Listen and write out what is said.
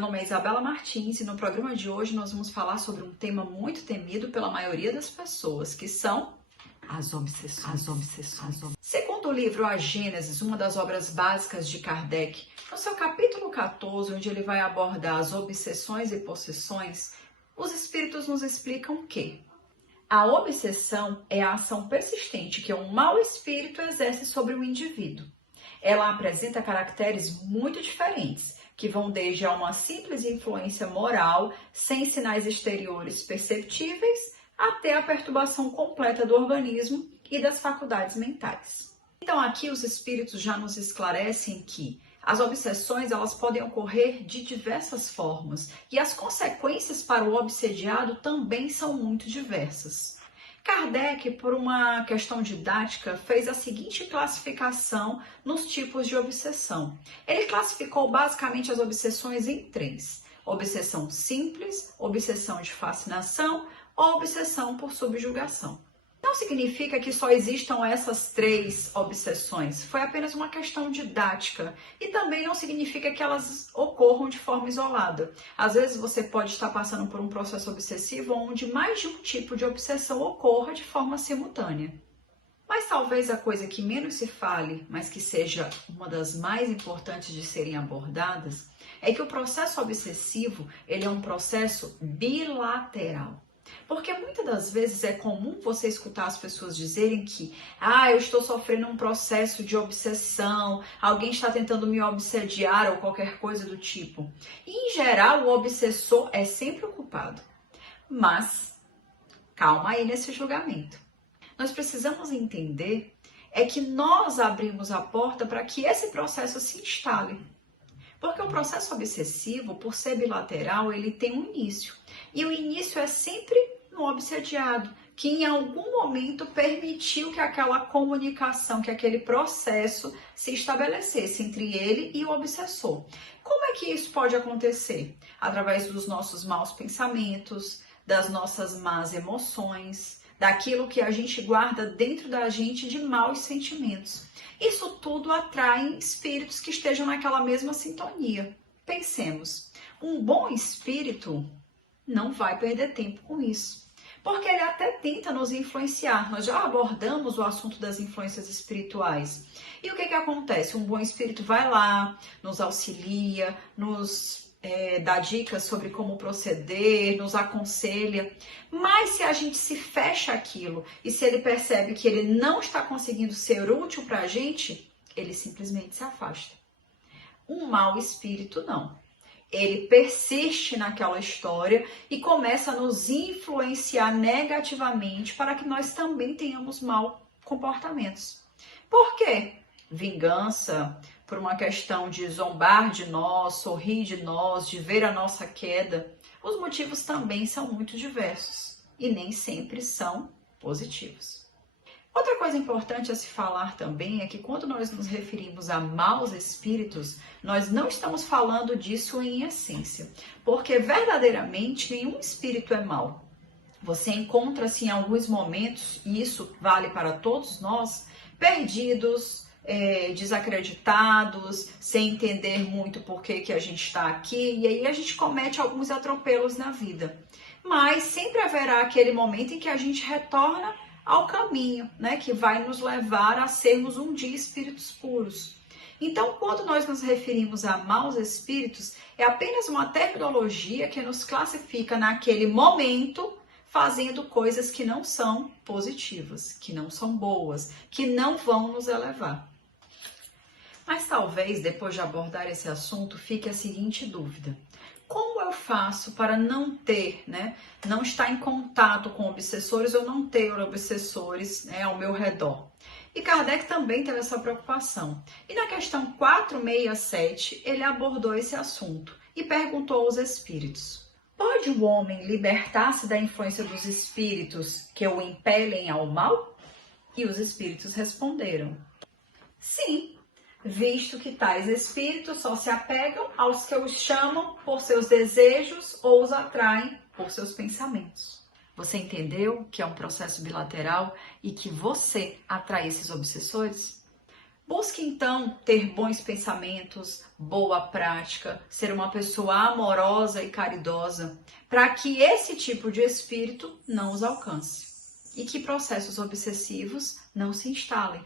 meu nome é Isabela Martins e no programa de hoje nós vamos falar sobre um tema muito temido pela maioria das pessoas, que são as obsessões. Segundo o livro A Gênesis, uma das obras básicas de Kardec, no seu capítulo 14, onde ele vai abordar as obsessões e possessões, os espíritos nos explicam que a obsessão é a ação persistente que um mau espírito exerce sobre o indivíduo. Ela apresenta caracteres muito diferentes, que vão desde a uma simples influência moral, sem sinais exteriores perceptíveis, até a perturbação completa do organismo e das faculdades mentais. Então aqui os espíritos já nos esclarecem que as obsessões elas podem ocorrer de diversas formas e as consequências para o obsediado também são muito diversas. Kardec, por uma questão didática, fez a seguinte classificação nos tipos de obsessão. Ele classificou basicamente as obsessões em três: obsessão simples, obsessão de fascinação ou obsessão por subjugação. Não significa que só existam essas três obsessões, foi apenas uma questão didática e também não significa que elas ocorram de forma isolada. Às vezes você pode estar passando por um processo obsessivo onde mais de um tipo de obsessão ocorra de forma simultânea. Mas talvez a coisa que menos se fale, mas que seja uma das mais importantes de serem abordadas, é que o processo obsessivo ele é um processo bilateral. Porque muitas das vezes é comum você escutar as pessoas dizerem que eu estou sofrendo um processo de obsessão, alguém está tentando me obsediar ou qualquer coisa do tipo. E, em geral, o obsessor é sempre o culpado. Mas, calma aí nesse julgamento. Nós precisamos entender é que nós abrimos a porta para que esse processo se instale. Porque o processo obsessivo, por ser bilateral, ele tem um início. E o início é sempre no obsediado, que em algum momento permitiu que aquela comunicação, que aquele processo se estabelecesse entre ele e o obsessor. Como é que isso pode acontecer? Através dos nossos maus pensamentos, das nossas más emoções, daquilo que a gente guarda dentro da gente de maus sentimentos. Isso tudo atrai espíritos que estejam naquela mesma sintonia. Pensemos, um bom espírito não vai perder tempo com isso, porque ele até tenta nos influenciar. Nós já abordamos o assunto das influências espirituais. E o que acontece? Um bom espírito vai lá, nos auxilia, nos dá dicas sobre como proceder, nos aconselha. Mas se a gente se fecha aquilo e se ele percebe que ele não está conseguindo ser útil para a gente, ele simplesmente se afasta. Um mau espírito não. Ele persiste naquela história e começa a nos influenciar negativamente para que nós também tenhamos maus comportamentos. Por quê? Vingança, por uma questão de zombar de nós, sorrir de nós, de ver a nossa queda. Os motivos também são muito diversos e nem sempre são positivos. Outra coisa importante a se falar também é que quando nós nos referimos a maus espíritos, nós não estamos falando disso em essência, porque verdadeiramente nenhum espírito é mau. Você encontra-se em alguns momentos, e isso vale para todos nós, perdidos, desacreditados, sem entender muito por que a gente está aqui, e aí a gente comete alguns atropelos na vida. Mas sempre haverá aquele momento em que a gente retorna ao caminho, né, que vai nos levar a sermos um dia espíritos puros. Então, quando nós nos referimos a maus espíritos, é apenas uma terminologia que nos classifica naquele momento fazendo coisas que não são positivas, que não são boas, que não vão nos elevar. Mas talvez, depois de abordar esse assunto, fique a seguinte dúvida: como eu faço para não ter, não estar em contato com obsessores ou não ter obsessores ao meu redor? E Kardec também teve essa preocupação. E na questão 467, ele abordou esse assunto e perguntou aos espíritos: pode o homem libertar-se da influência dos espíritos que o impelem ao mal? E os espíritos responderam: sim, visto que tais espíritos só se apegam aos que os chamam por seus desejos ou os atraem por seus pensamentos. Você entendeu que é um processo bilateral e que você atrai esses obsessores? Busque então ter bons pensamentos, boa prática, ser uma pessoa amorosa e caridosa, para que esse tipo de espírito não os alcance e que processos obsessivos não se instalem.